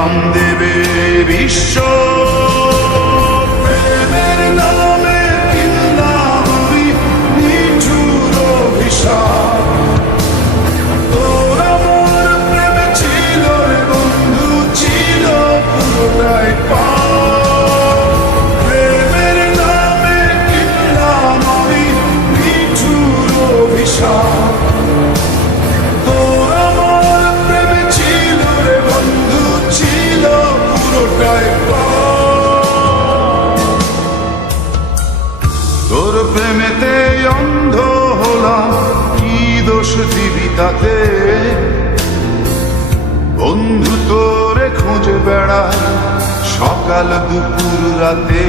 নাম দেবে বিশ্ব জীবিতাতে বন্ধু তোরে খুঁজে বেড়া সকাল দুপুর রাতে।